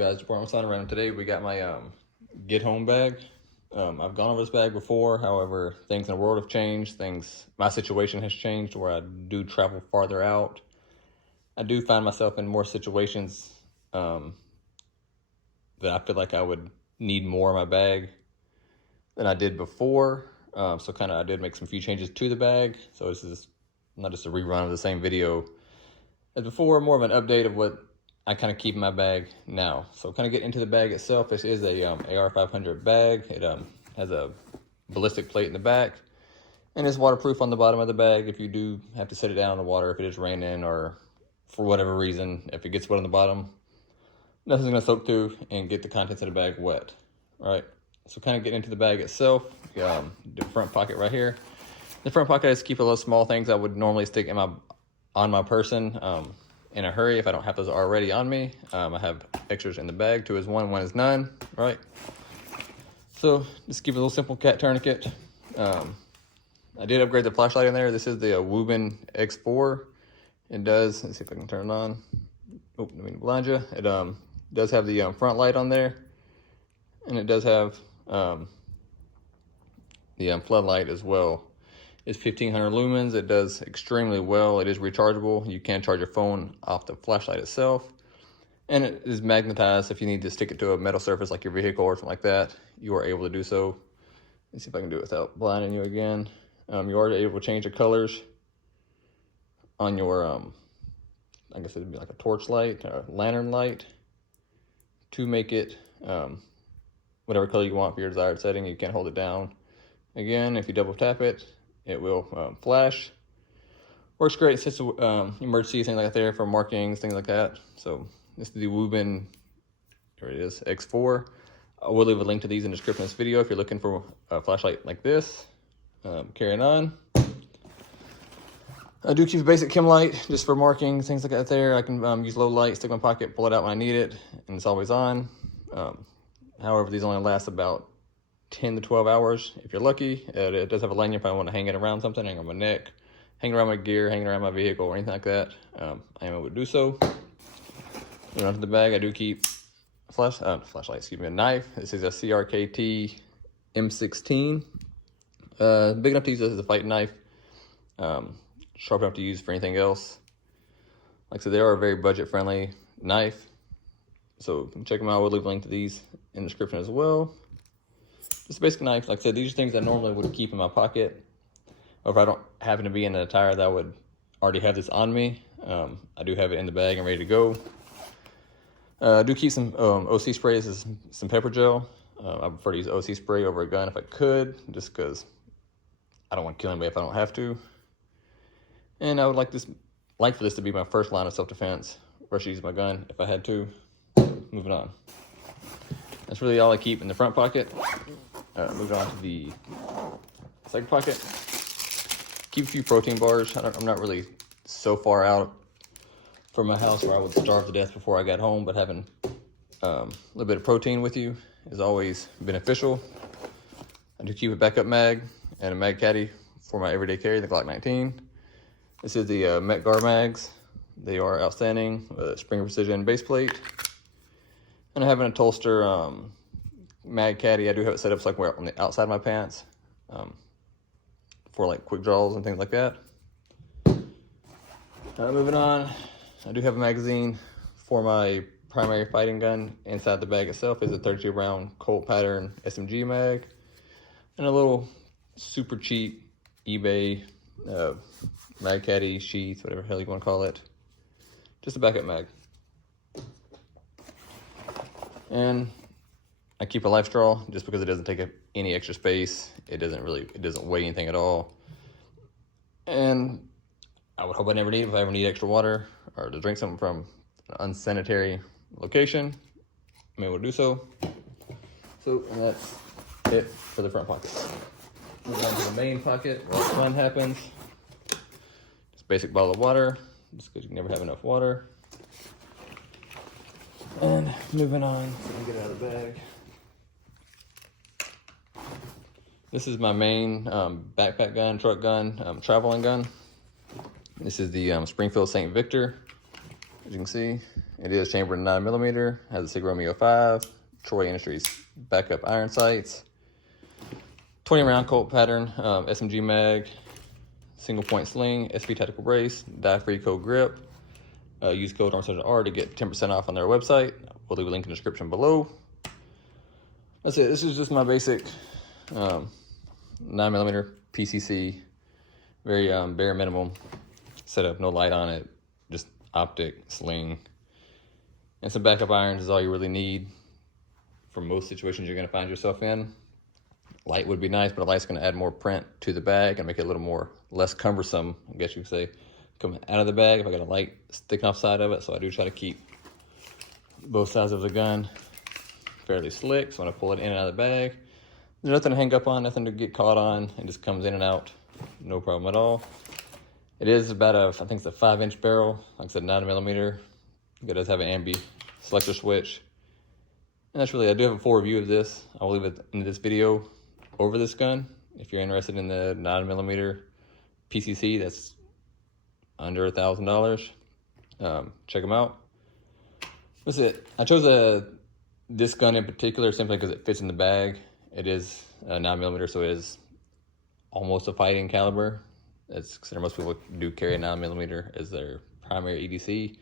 Guys, department sign around today. We got my get home bag. I've gone over this bag before, however, things in the world have changed. My situation has changed where I do travel farther out. I do find myself in more situations that I feel like I would need more in my bag than I did before. So I did make some few changes to the bag. So this is not just a rerun of the same video as before, more of an update of what I kind of keep in my bag now. So kind of get into the bag itself. This is a AR-500 bag. It has a ballistic plate in the back and it's waterproof on the bottom of the bag. If you do have to set it down in the water, if it is raining or for whatever reason, if it gets wet on the bottom, nothing's gonna soak through and get the contents of the bag wet. All right, so kind of get into the bag itself. The front pocket right here. The front pocket, I just keep a little small things I would normally stick in on my person in a hurry if I don't have those already on me. I have extras in the bag. 2 is 1, 1 is none, right? So just keep a little simple cat tourniquet. I did upgrade the flashlight in there. This is the Woobin X4. It does, let's see if I can turn it on. Oh, I mean, blind you. It does have the front light on there, and it does have the floodlight as well. It's 1500 lumens. It does extremely well. It is rechargeable. You can charge your phone off the flashlight itself. And it is magnetized. If you need to stick it to a metal surface like your vehicle or something like that, you are able to do so. Let's see if I can do it without blinding you again. You are able to change the colors on your, I guess it would be like a torch light or a lantern light to make it whatever color you want for your desired setting. You can hold it down. Again, if you double tap it, it will flash. Works great. It's just emergencies, things like that there for markings, things like that. So this is the Woobin, here it is, X4. I will leave a link to these in the description of this video if you're looking for a flashlight like this. Carrying on. I do keep a basic chem light just for marking, things like that there. I can use low light, stick in my pocket, pull it out when I need it, and it's always on. However, these only last about 10 to 12 hours if you're lucky. It does have a lanyard if I want to hang it around something, hang on my neck, hang around my gear, hang around my vehicle or anything like that. I am able to do so. Moving on to the bag, I do keep a flashlight, excuse me, a knife. This is a CRKT M16. Big enough to use this as a fighting knife. Sharp enough to use for anything else. Like I said, they are a very budget friendly knife. So check them out. We'll leave a link to these in the description as well. Just a basic knife. Like I said, these are things I normally would keep in my pocket. Or if I don't happen to be in an attire that would already have this on me, I do have it in the bag and ready to go. I do keep some OC spray. This is some pepper gel. I prefer to use OC spray over a gun if I could, just because I don't want to kill anybody if I don't have to. And I would like for this to be my first line of self-defense versus use my gun if I had to. Moving on. That's really all I keep in the front pocket. Moving on to the second pocket. Keep a few protein bars. I'm not really so far out from my house where I would starve to death before I got home, but having a little bit of protein with you is always beneficial. I do keep a backup mag and a mag caddy for my everyday carry, the Glock 19. This is the Metgar mags. They are outstanding. Springer Precision base plate. And I have in a Tolster mag caddy. I do have it set up so I can wear it on the outside of my pants for like quick draws and things like that. Moving on, I do have a magazine for my primary fighting gun. Inside the bag itself is a 32 round Colt pattern SMG mag and a little super cheap eBay mag caddy sheath, whatever the hell you want to call it. Just a backup mag. And I keep a life straw just because it doesn't take up any extra space. It doesn't weigh anything at all. And I would hope I never need it if I ever need extra water or to drink something from an unsanitary location. I'm able to do so. So that's it for the front pocket. Moving on to the main pocket where all the fun happens. Just basic bottle of water, just because you can never have enough water. And moving on, so I can get it out of the bag. This is my main backpack gun, truck gun, traveling gun. This is the Springfield St. Victor. As you can see, it is chambered in 9mm, has a Sig Romeo 5, Troy Industries backup iron sights, 20 round Colt pattern, SMG mag, single point sling, SP tactical brace, die-free code grip. Use code R to get 10% off on their website. We'll leave a link in the description below. That's it. This is just my basic 9mm PCC, very bare minimum setup. No light on it, just optic, sling, and some backup irons is all you really need for most situations you're going to find yourself in. Light would be nice, but a light's going to add more print to the bag and make it a little more less cumbersome, I guess you could say, coming out of the bag if I got a light sticking off side of it. So I do try to keep both sides of the gun fairly slick. So when I pull it in and out of the bag, there's nothing to hang up on, nothing to get caught on. It just comes in and out, no problem at all. It is about I think it's a 5-inch barrel. Like I said, 9mm. It does have an ambi selector switch. And that's really, I do have a full review of this. I will leave it in this video over this gun. If you're interested in the 9mm PCC, that's under $1,000. Check them out. That's it. I chose this gun in particular simply because it fits in the bag. It is a 9mm, so it is almost a fighting caliber. It's considered, most people do carry a 9mm as their primary EDC.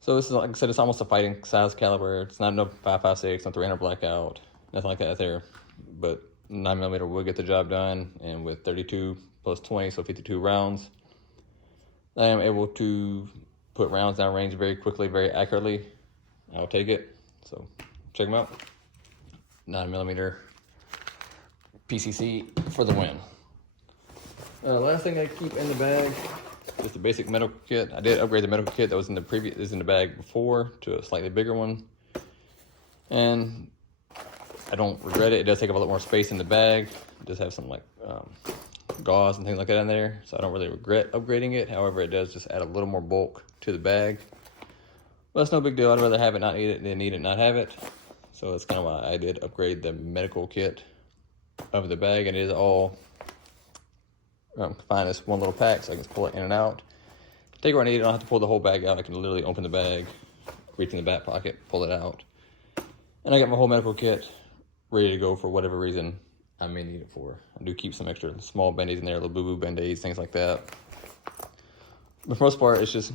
So this is, like I said, it's almost a fighting size caliber. It's not no 5.56, no 300 blackout, nothing like that there. But 9mm will get the job done, and with 32 plus 20, so 52 rounds, I am able to put rounds down range very quickly, very accurately. I'll take it. So check them out. 9mm PCC for the win. Last thing I keep in the bag, just the basic medical kit. I did upgrade the medical kit that was in the bag before to a slightly bigger one, and I don't regret it. It does take up a lot more space in the bag. It does have some like gauze and things like that in there, so I don't really regret upgrading it. However, it does just add a little more bulk to the bag. But that's no big deal. I'd rather have it not need it than need it not have it. So that's kind of why I did upgrade the medical kit of the bag, and it is all confined this one little pack, so I can just pull it in and out. Take it where I need it. I don't have to pull the whole bag out. I can literally open the bag, reach in the back pocket, pull it out, and I got my whole medical kit ready to go for whatever reason I may need it for. I do keep some extra small band-aids in there, little boo-boo band-aids, things like that. But for the most part, it's just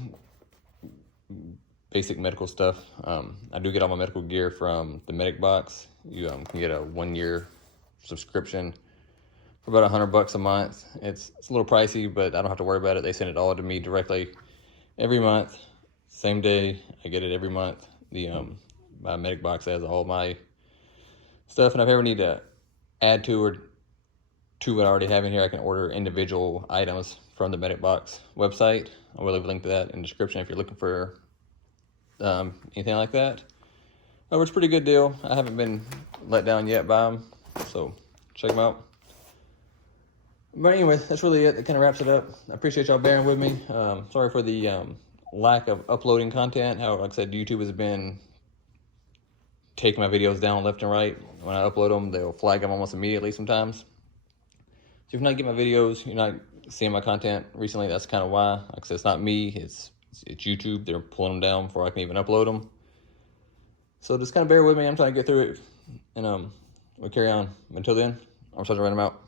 basic medical stuff. I do get all my medical gear from the Medic Box. You can get a 1-year subscription for about $100 a month. It's a little pricey, but I don't have to worry about it. They send it all to me directly every month, same day. I get it every month. My Medic Box has all my stuff, and if I ever need to add to what I already have in here, I can order individual items from the Medic Box website. I will leave a link to that in the description if you're looking for anything like that. It's a pretty good deal. I haven't been let down yet by them, so check them out. But anyway, that's really it. That kind of wraps it up. I appreciate y'all bearing with me. Sorry for the lack of uploading content. However, like I said, YouTube has been taking my videos down left and right. When I upload them, they'll flag them almost immediately sometimes. So if you're not getting my videos, you're not seeing my content recently, that's kind of why. Like I said, it's not me, it's YouTube. They're pulling them down before I can even upload them. So just kind of bear with me. I'm trying to get through it, and we'll carry on. Until then, I'm trying to write them out.